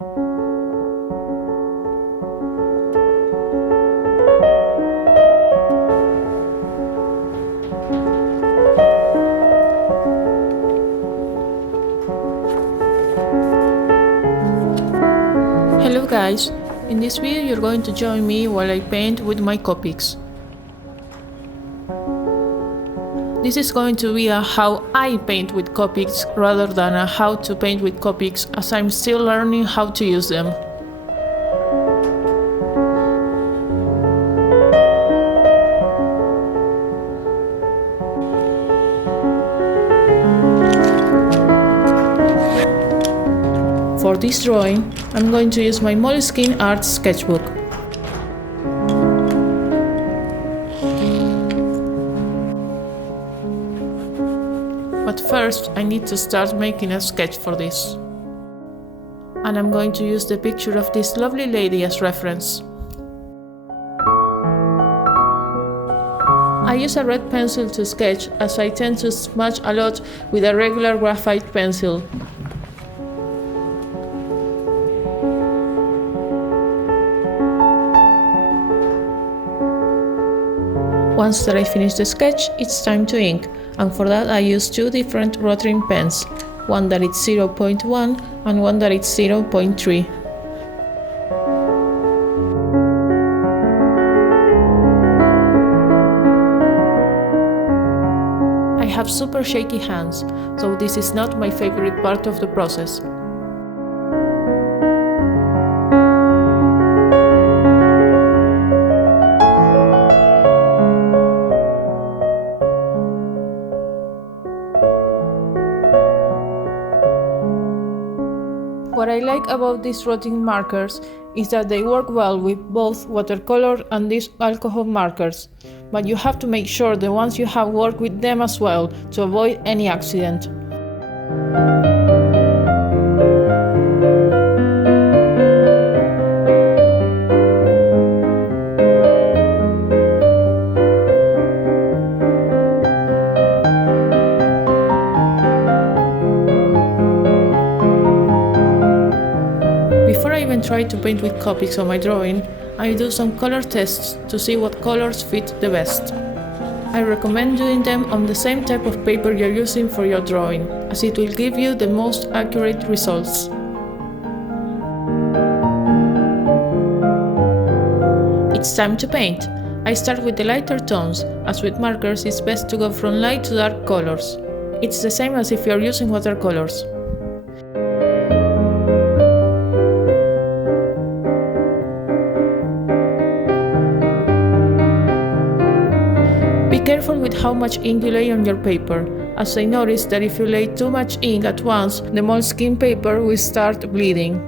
Hello guys, in this video you're going to join me while I paint with my Copics. This is going to be a how I paint with Copics rather than a how to paint with Copics, as I'm still learning how to use them. For this drawing, I'm going to use my Moleskine Art sketchbook. But first, I need to start making a sketch for this. And I'm going to use the picture of this lovely lady as reference. I use a red pencil to sketch, as I tend to smudge a lot with a regular graphite pencil. Once that I finish the sketch, it's time to ink, and for that I use two different rotring pens, one that is 0.1 and one that is 0.3. I have super shaky hands, so this is not my favorite part of the process. What I like about these rotting markers is that they work well with both watercolor and these alcohol markers, but you have to make sure the ones you have work with them as well to avoid any accident. Before I even try to paint with Copics on my drawing, I do some color tests to see what colors fit the best. I recommend doing them on the same type of paper you're using for your drawing, as it will give you the most accurate results. It's time to paint. I start with the lighter tones, as with markers it's best to go from light to dark colors. It's the same as if you're using watercolors. Be careful with how much ink you lay on your paper, as I noticed that if you lay too much ink at once, the moleskin paper will start bleeding.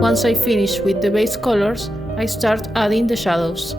Once I finish with the base colors, I start adding the shadows.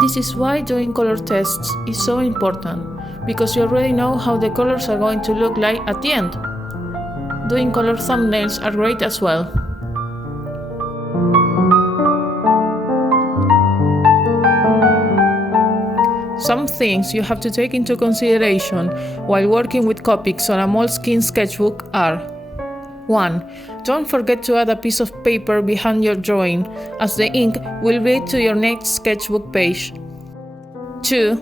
This is why doing color tests is so important, because you already know how the colors are going to look like at the end. Doing color thumbnails are great as well. Some things you have to take into consideration while working with Copics on a Moleskine sketchbook are: 1. Don't forget to add a piece of paper behind your drawing, as the ink will bleed to your next sketchbook page. 2.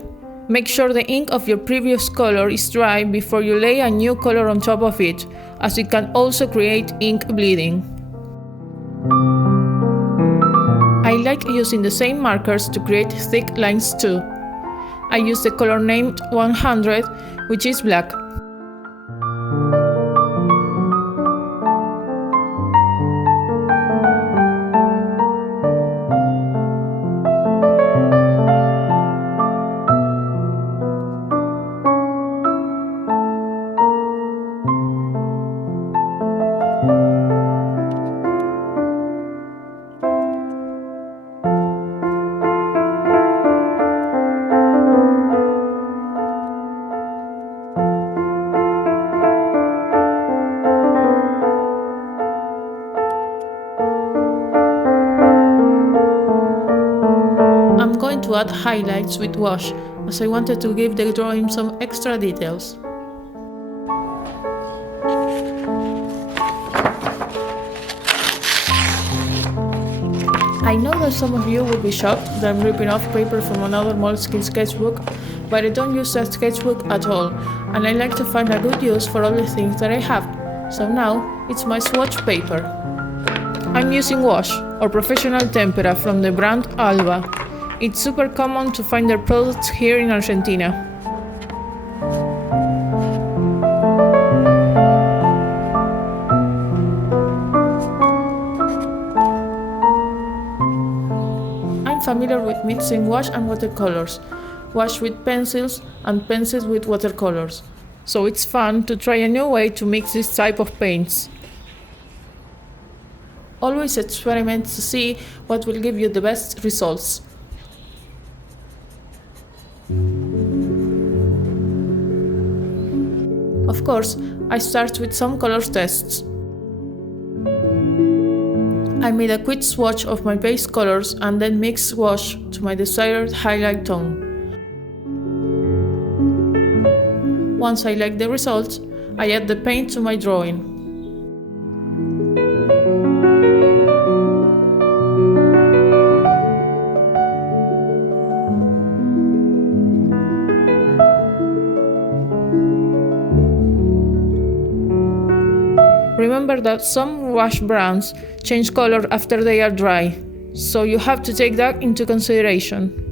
Make sure the ink of your previous color is dry before you lay a new color on top of it, as it can also create ink bleeding. I like using the same markers to create thick lines too. I use the color named 100, which is black. I'm going to add highlights with wash, as I wanted to give the drawing some extra details. I know that some of you will be shocked that I'm ripping off paper from another Moleskine sketchbook, but I don't use that sketchbook at all, and I like to find a good use for all the things that I have, so now it's my swatch paper. I'm using wash, or professional tempera, from the brand Alba. It's super common to find their products here in Argentina. I'm familiar with mixing wash and watercolors, wash with pencils and pencils with watercolors, so it's fun to try a new way to mix this type of paints. Always experiment to see what will give you the best results. Of course, I start with some color tests. I made a quick swatch of my base colors and then mix wash to my desired highlight tone. Once I like the result, I add the paint to my drawing. Remember that some wash brands change color after they are dry, so you have to take that into consideration.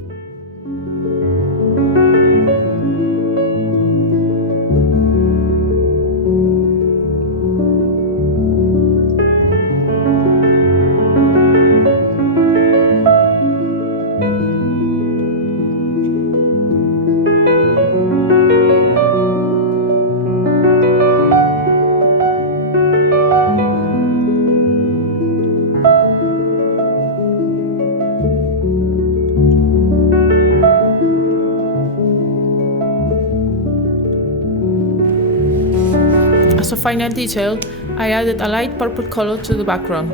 As a final detail, I added a light purple color to the background.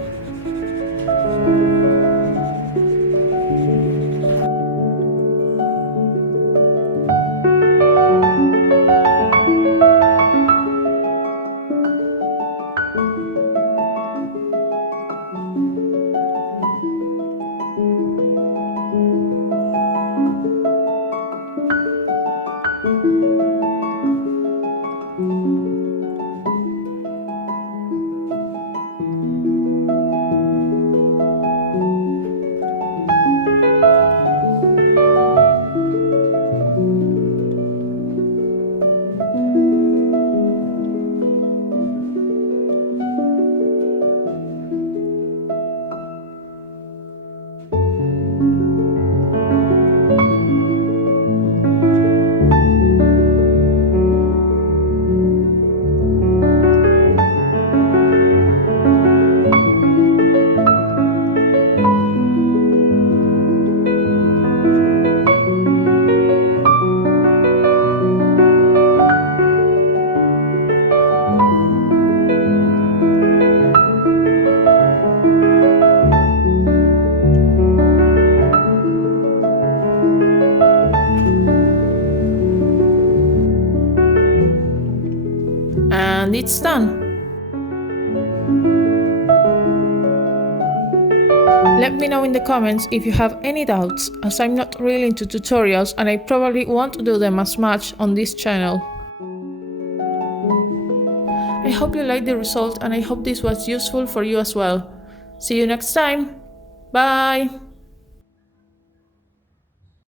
And it's done! Let me know in the comments if you have any doubts, as I'm not really into tutorials and I probably won't do them as much on this channel. I hope you liked the result and I hope this was useful for you as well. See you next time! Bye!